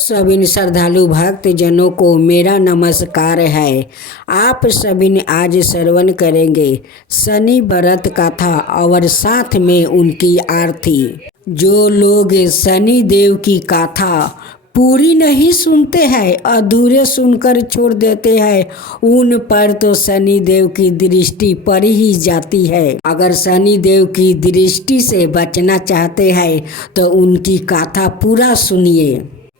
सभी श्रद्धालु भक्त जनों को मेरा नमस्कार है। आप सभी आज श्रवण करेंगे शनि व्रत कथा और साथ में उनकी आरती। जो लोग शनि देव की कथा पूरी नहीं सुनते हैं, अधूरे सुनकर छोड़ देते हैं, उन पर तो शनि देव की दृष्टि पड़ ही जाती है। अगर शनि देव की दृष्टि से बचना चाहते हैं तो उनकी कथा पूरा सुनिए।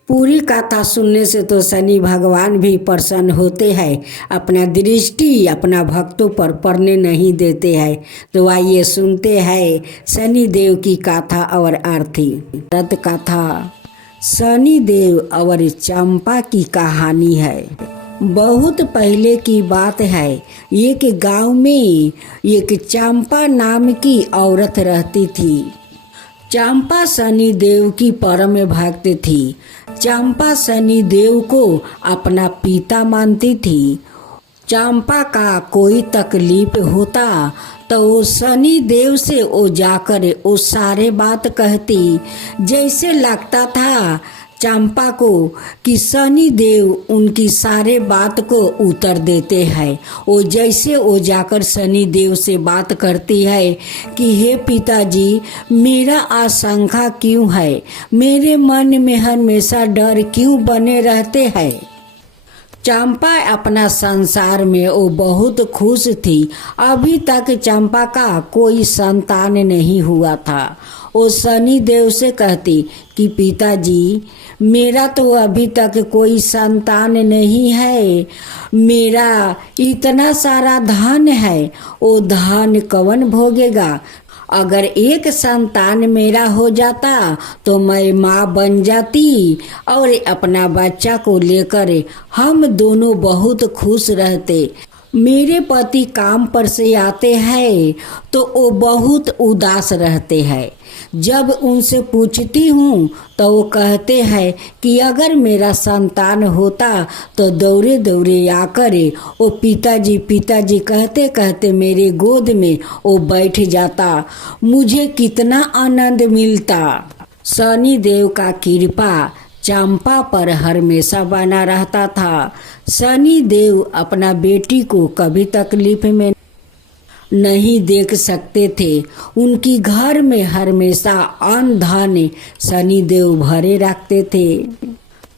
पूरी कथा सुनने से तो शनि भगवान भी प्रसन्न होते हैं, अपना दृष्टि अपना भक्तों पर पड़ने नहीं देते हैं। तो आइए सुनते हैं शनि देव की कथा और आरती। व्रत कथा शनि देव और चंपा की कहानी है। बहुत पहले की बात है। एक गांव में एक चंपा नाम की औरत रहती थी। चंपा शनि देव की परम भक्त थी। चंपा शनि देव को अपना पिता मानती थी। चंपा का कोई तकलीफ होता तो वो शनि देव से वो जाकर वो सारे बात कहती। जैसे लगता था चंपा को कि शनि देव उनकी सारे बात को उत्तर देते हैं। वो जैसे वो जाकर शनि देव से बात करती है कि हे पिताजी, मेरा आशंका क्यों है, मेरे मन में हमेशा डर क्यों बने रहते हैं। चंपा अपना संसार में वो बहुत खुश थी। अभी तक चंपा का कोई संतान नहीं हुआ था। वो शनि देव से कहती कि पिताजी, मेरा तो अभी तक कोई संतान नहीं है, मेरा इतना सारा धन है, वो धन कौन भोगेगा। अगर एक संतान मेरा हो जाता तो मैं माँ बन जाती और अपना बच्चा को लेकर हम दोनों बहुत खुश रहते। मेरे पति काम पर से आते हैं तो वो बहुत उदास रहते हैं। जब उनसे पूछती हूँ तो वो कहते हैं कि अगर मेरा संतान होता तो दौड़े दौड़े आकर वो पिताजी पिताजी कहते कहते मेरे गोद में वो बैठ जाता। मुझे कितना आनंद मिलता। शनि देव का कृपा चंपा पर हमेशा बना रहता था। शनि देव अपना बेटी को कभी तकलीफ में नहीं देख सकते थे। उनकी घर में हमेशा अन्न धन शनि देव भरे रखते थे।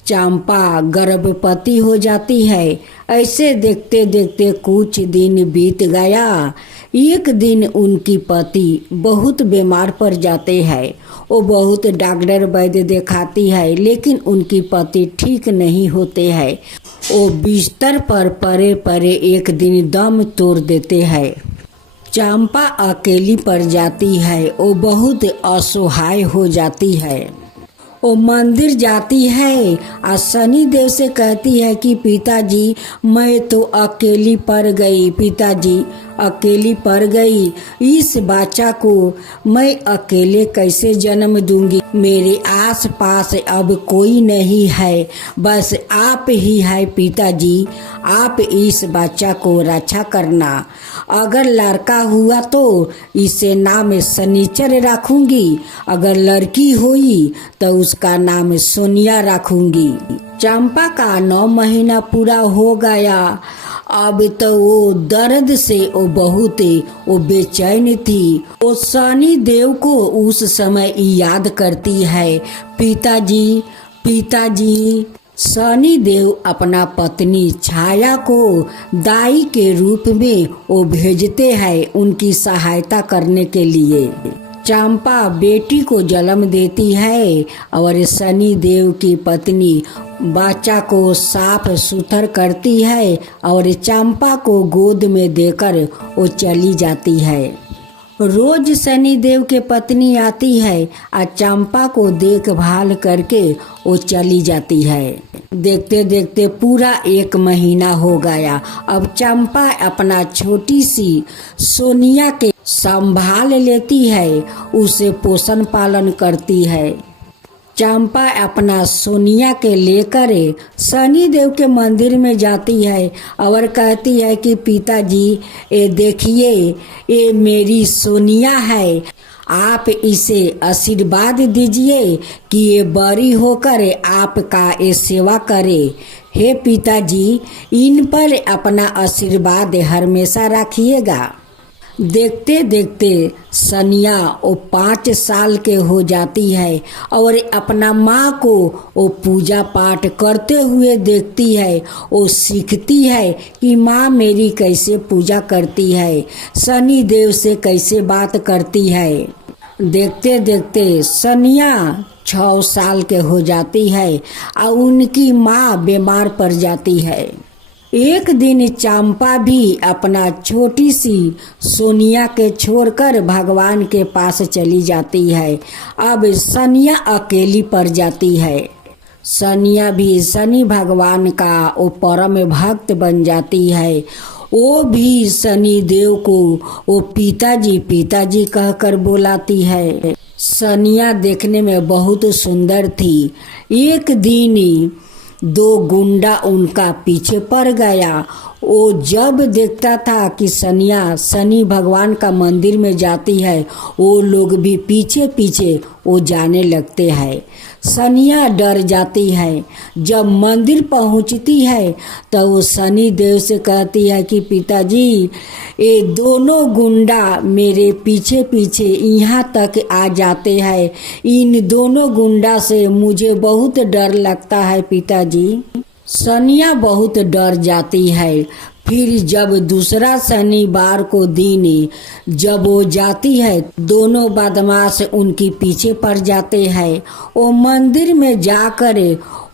चंपा गर्भवती हो जाती है। ऐसे देखते देखते कुछ दिन बीत गया। एक दिन उनकी पति बहुत बीमार पड़ जाते हैं। वो बहुत डॉक्टर वैद्य दिखाती है, लेकिन उनकी पति ठीक नहीं होते हैं। वो बिस्तर पर पड़े पड़े एक दिन दम तोड़ देते हैं। चंपा अकेली पड़ जाती है। वो बहुत असहाय हो जाती है। वो मंदिर जाती है और शनि देव से कहती है कि पिताजी, मैं तो अकेली पड़ गई, पिताजी अकेली पड़ गई। इस बच्चा को मैं अकेले कैसे जन्म दूंगी। मेरे आस पास अब कोई नहीं है, बस आप ही है पिताजी। आप इस बच्चा को रक्षा करना। अगर लड़का हुआ तो इसे नाम शनिचर रखूंगी, अगर लड़की हुई तो उसका नाम सोनिया रखूंगी। चंपा का 9 महीना पूरा हो गया। अब तो वो दर्द से वो बहुत वो बेचैन थी। वो शनि देव को उस समय याद करती है। पिताजी पिताजी। शनि देव अपना पत्नी छाया को दाई के रूप में वो भेजते हैं उनकी सहायता करने के लिए। चंपा बेटी को जन्म देती है और शनि देव की पत्नी बच्चा को साफ सुथर करती है और चंपा को गोद में देकर वो चली जाती है। रोज शनि देव के पत्नी आती है और चंपा को देखभाल करके वो चली जाती है। देखते देखते पूरा 1 महीना हो गया। अब चंपा अपना छोटी सी सोनिया के संभाल लेती है, उसे पोषण पालन करती है। चंपा अपना सोनिया के लेकर शनि देव के मंदिर में जाती है और कहती है कि पिताजी, ये देखिए, ये मेरी सोनिया है। आप इसे आशीर्वाद दीजिए कि ये बड़ी होकर आपका ये सेवा करे। हे पिताजी, इन पर अपना आशीर्वाद हमेशा रखिएगा। देखते देखते सनिया वो 5 साल के हो जाती है और अपना माँ को वो पूजा पाठ करते हुए देखती है। वो सीखती है कि माँ मेरी कैसे पूजा करती है, शनि देव से कैसे बात करती है। देखते देखते सनिया 6 साल के हो जाती है और उनकी माँ बीमार पड़ जाती है। एक दिन चंपा भी अपना छोटी सी सोनिया के छोड़कर भगवान के पास चली जाती है। अब सनिया अकेली पड़ जाती है। सनिया भी शनि भगवान का वो परम भक्त बन जाती है। वो भी शनि देव को वो पिताजी पिताजी कहकर बुलाती है। सनिया देखने में बहुत सुंदर थी। एक दिन 2 गुंडा उनका पीछे पड़ गया। वो जब देखता था कि सनिया शनि भगवान का मंदिर में जाती है, वो लोग भी पीछे पीछे वो जाने लगते हैं। सनिया डर जाती है। जब मंदिर पहुंचती है तो वो शनि देव से कहती है कि पिताजी, ये दोनों गुंडा मेरे पीछे पीछे यहाँ तक आ जाते हैं। इन दोनों गुंडा से मुझे बहुत डर लगता है पिताजी। सनिया बहुत डर जाती है। फिर जब दूसरा शनिवार को दिन जब वो जाती है, दोनों बदमाश उनके पीछे पड़ जाते हैं। वो मंदिर में जाकर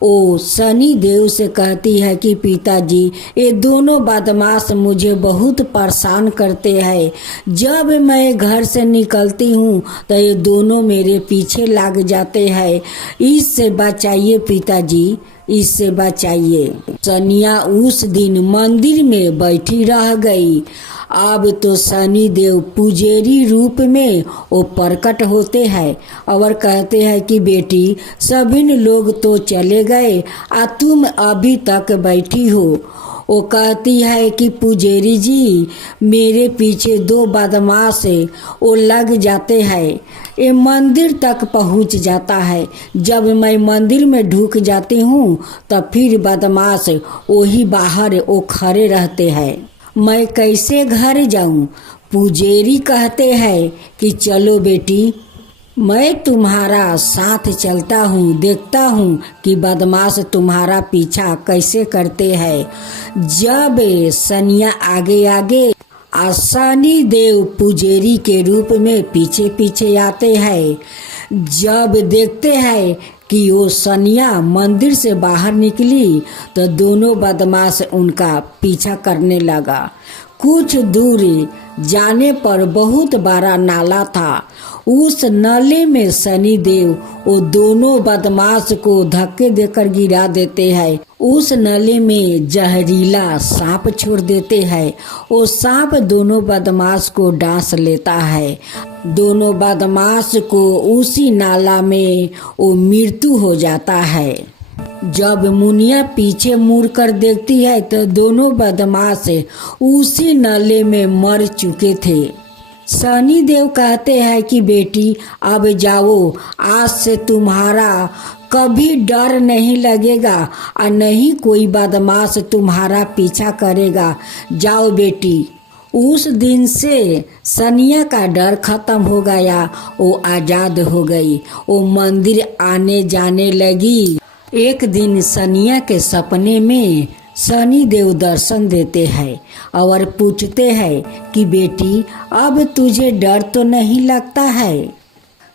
वो शनि देव से कहती है कि पिताजी, ये दोनों बदमाश मुझे बहुत परेशान करते हैं। जब मैं घर से निकलती हूँ तो ये दोनों मेरे पीछे लग जाते हैं। इससे बचाइए पिताजी, इससे बचाइए। सनिया उस दिन मंदिर में बैठी रह गई। अब तो शनि देव पुजेरी रूप में वो प्रकट होते हैं और कहते हैं कि बेटी, सभी लोग तो चले गए, तुम अभी तक बैठी हो। वो कहती है कि पुजेरी जी, मेरे पीछे 2 बदमाश वो लग जाते हैं। ये मंदिर तक पहुंच जाता है। जब मैं मंदिर में ढुक जाती हूँ तब फिर बदमाश वही बाहर वो खड़े रहते हैं। मैं कैसे घर जाऊँ? पुजेरी कहते हैं कि चलो बेटी, मैं तुम्हारा साथ चलता हूँ, देखता हूँ कि बदमाश तुम्हारा पीछा कैसे करते हैं। जब सनिया आगे आगे शनि देव पुजेरी के रूप में पीछे पीछे आते हैं। जब देखते हैं कि वो सनिया मंदिर से बाहर निकली तो दोनों बदमाश उनका पीछा करने लगा। कुछ दूर जाने पर बहुत बड़ा नाला था। उस नाले में शनि देव वो दोनों बदमाश को धक्के देकर गिरा देते हैं। उस नाले में जहरीला सांप छोड़ देते हैं। वो सांप दोनों बदमाश को डांस लेता है। दोनों बदमाश को उसी नाला में वो मृत्यु हो जाता है। जब मुनिया पीछे मुड़कर देखती है तो दोनों बदमाश उसी नाले में मर चुके थे। शनि देव कहते हैं कि बेटी, अब जाओ, आज से तुम्हारा कभी डर नहीं लगेगा और नहीं कोई बदमाश तुम्हारा पीछा करेगा। जाओ बेटी। उस दिन से सनिया का डर खत्म हो गया। वो आज़ाद हो गई। वो मंदिर आने जाने लगी। एक दिन सनिया के सपने में शनि देव दर्शन देते हैं और पूछते हैं कि बेटी, अब तुझे डर तो नहीं लगता है?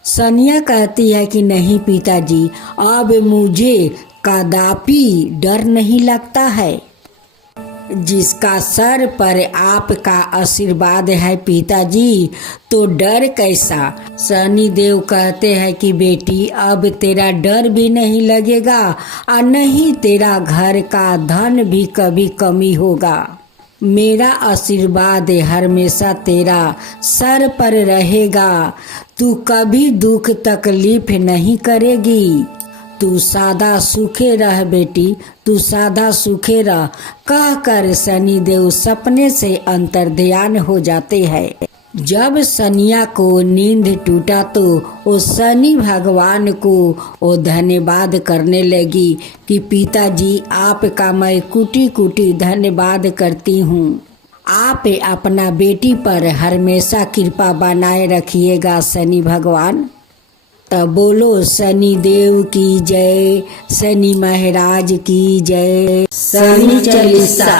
सनिया कहती है कि नहीं पिताजी, अब मुझे कदापि डर नहीं लगता है। जिसका सर पर आपका आशीर्वाद है पिताजी, तो डर कैसा? शनि देव कहते हैं कि बेटी, अब तेरा डर भी नहीं लगेगा और नहीं तेरा घर का धन भी कभी कमी होगा। मेरा आशीर्वाद हमेशा तेरा सर पर रहेगा। तू कभी दुख तकलीफ नहीं करेगी। तू सादा सूखे रह बेटी, तू सादा सूखे रह, कहकर शनि देव सपने से अंतर्ध्यान हो जाते हैं। जब शनिया को नींद टूटा तो वो शनि भगवान को वो धन्यवाद करने लगी कि पिताजी आपका मैं कुटी कुटी धन्यवाद करती हूँ। आप अपना बेटी पर हमेशा कृपा बनाए रखिएगा शनि भगवान। तब बोलो शनि देव की जय, शनि महाराज की जय। शनि चालीसा।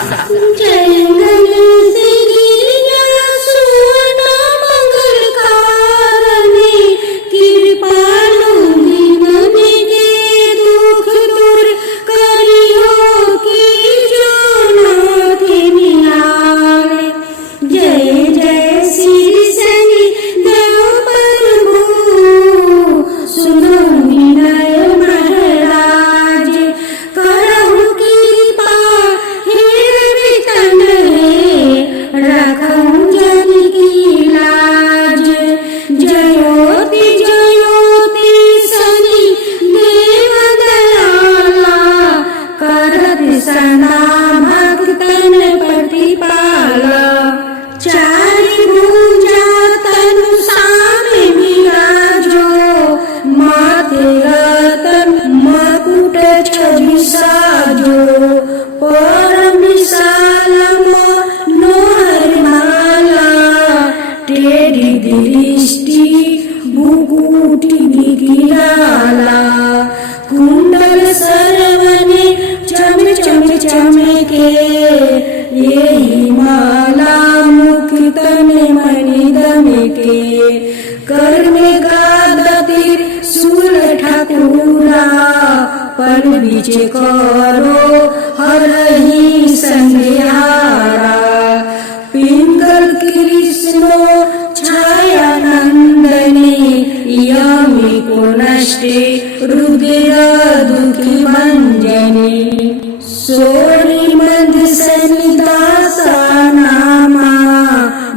कुंडल सरवने चम चम चमके, यही माला मुख तने मणि दमके। कर में गादा तीर सूल ठाकुरा, पर बीचे करो हरही संध्यारा। पिंगल कृष्णो छाया नंदने, यमी को नष्टे रुद्र दुखी भंजने। सोनी मध्य सनिदासा नामा,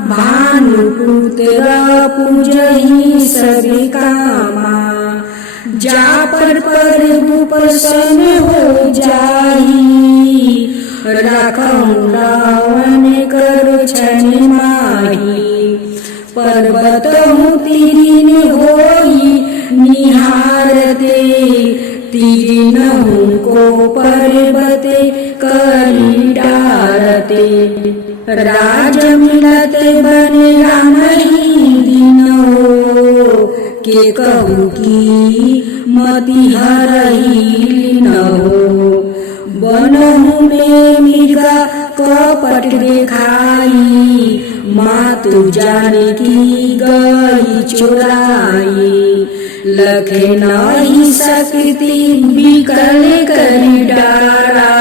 भानुपुत्र पूजहि सभी कामा। जा पर प्रभु प्रसन्न हो जाई, राखऊं रावण कर छन माही। पर्वत तीरिन होई निहारते, तीरिनहु को पर्वते करी डारते। राज मिलत बन राम ही दिनो, के कहूँ की मति हरही न हो। बनहु में मृगा कपट देखाई, मातु जानकी गई चुराई। लखे नहीं सकती बिकल करी डारा,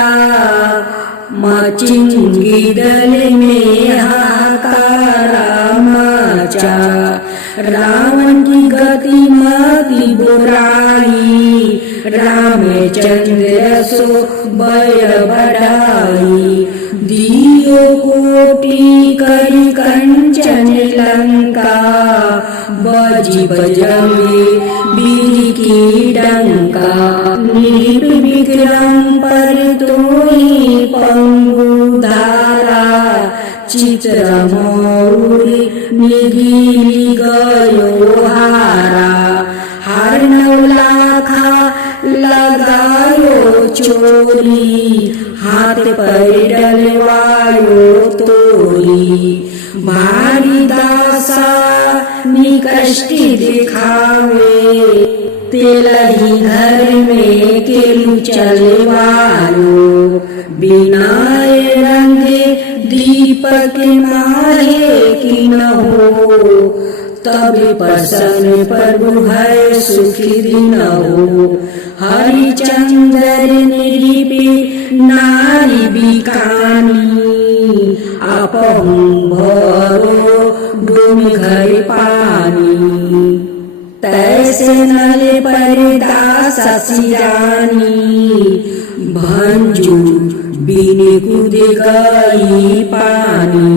मचिंगी दल में हाकारा मचा। रावण की गति मति बुराई, रामचंद्र सो बय बढ़ाई। दियो कोटि करी कंचन लंका, बजी बजवे वीर की डंका। निर्विक्रम पर तोहि पंगु धारा, चित्र मौरी निगिली गयो हारा। हर नौलाखा लगायो चोरी, हाथ पर डलवायो तोरी। भारी दासा निकष्टि दिखावे, तेलही घर में केलू चलवायो। बिना रंगे दीपक माहे की न हो, तब प्रसन्न प्रभु है सुखी दिन हो। हरिचंद्र निरीपी नारी बिकानी, आपहु भरो डूम घर पानी। तैसे नले पर दासा सिरानी, भंजू बिने कूद गई पानी।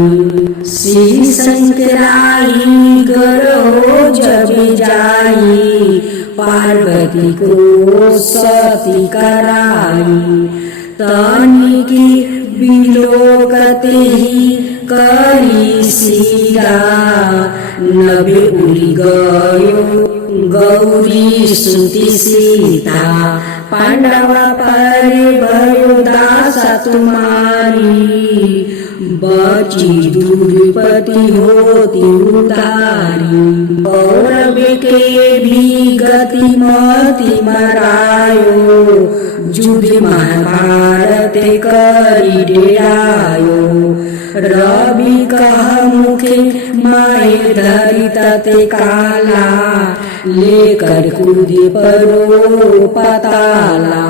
श्री शंकराई गरो जब जाई, पार्वती को सती कराई। तानी की बिलोकते ही करी सीधा नभे उड़ी गयो गौरी सुती सीता पांडवा पर भयो दासा तुम्हारी बची दुर्पति होती उतारी कौरव के भी गति मति मरायो युद्ध महाभारत करी डेरायो रवि कह मुखे माए धरि तते काला लेकर कूदे परो पताला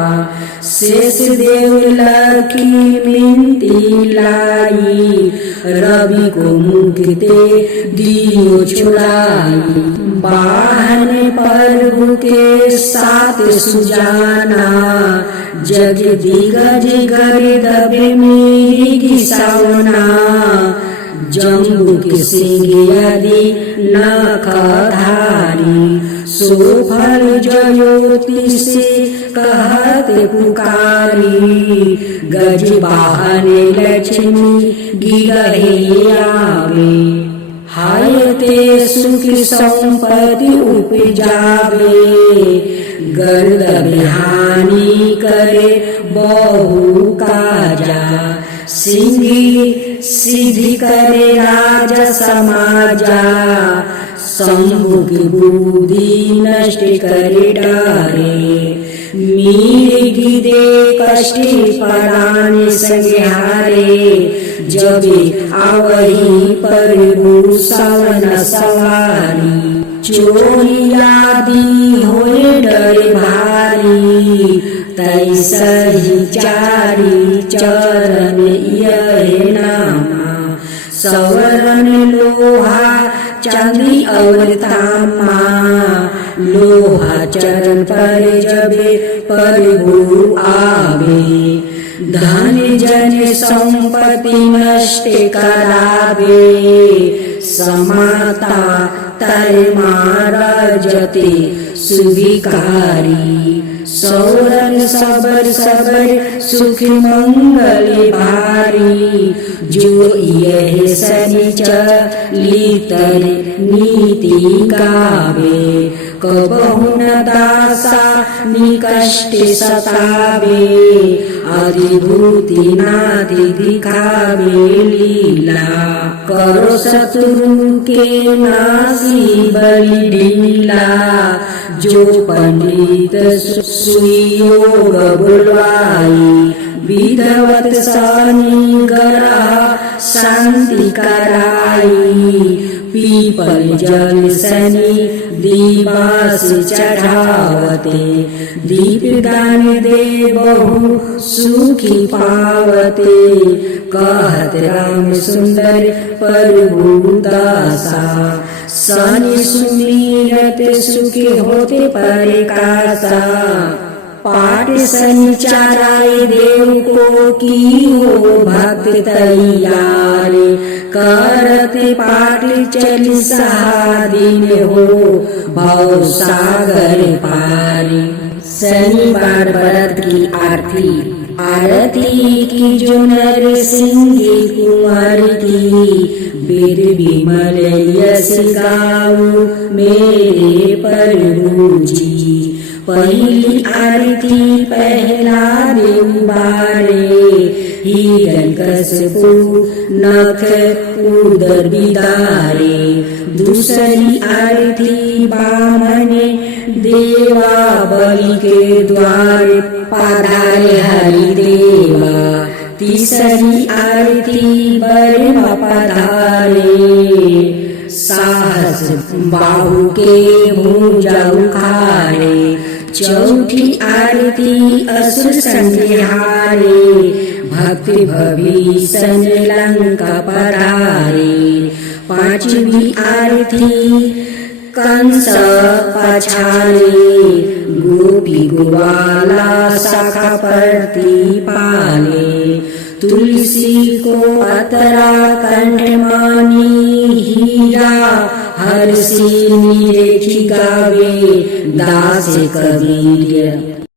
शेष देव लखी मिनती लाई रवि को मुक्ते दियो छुड़ाई बाहन प्रभु के साथ सुजाना जग दिगज गर दबे मेरी घिसावना जम्बू के सिंह आदि नखधारी सोफल ज्योति से कहते पुकारी गज वाहन लक्ष्मी गिरहे आवे हाय ते सुख संपत्ति उपजावे गर्द बिहानी करे बहु काजा सिंही सिद्धि करे राजा समाजा शंभु की बुद्धि नष्ट करे डारे मीर दे कष्टि पराने संहारे जबे आवही प्रभु सवन सवारी चोरी आदि होए डर भारी तैसही चारी चरण यह नामा सवरण लोहा चांदी और तामा लोहा चरण पर जबे प्रभु आवे धन जन संपत्ति नष्ट करावे समाता तर महाराजते सुविकारी सौरन सबर सबर सुख मंगल भारी जो यह सनिचलितर नीति गावे कबहु न दासा निकष्ट सतावे अधिभूति नादि दिखावे लीला करो शत्रु के नासी बलि ढीला जो पंडित सुयोग बुलवाई विधवत सानी ग्रह शांति कराई पीपल जल सनी दिवास चढ़ावते दीप दान दे बहु सुखी पावते कहत राम सुंदर प्रभु दासा सनि सुमिरत सुखी होते परिकासा पाठ संचाराय देव को की हो भक्त तैयार करते पाठ चली दिन हो भव सागर पार शनिवार व्रत की आरती आरती की जो नर सिंह कुंवर की वेद विमल यश गाऊ मेरे प्रभु जी पहली आरती पहला देव बारे हिरण कसपु नख उदर बिदारे दूसरी आरती बामने देवा बलि के द्वार पधारे हरि देवा तीसरी आरती बर्मा पधारे साहस बाहु के भुजा उखारे चौथी आरती असुर संहारे भक्ति भविष्य लंका परारे पांचवी आरती कंस पछारे गोपी गोवाला शाखा परती पाले तुलसी को अतरा कंठ मानी हीरा हर सी निरेखी गावे दास कबीर।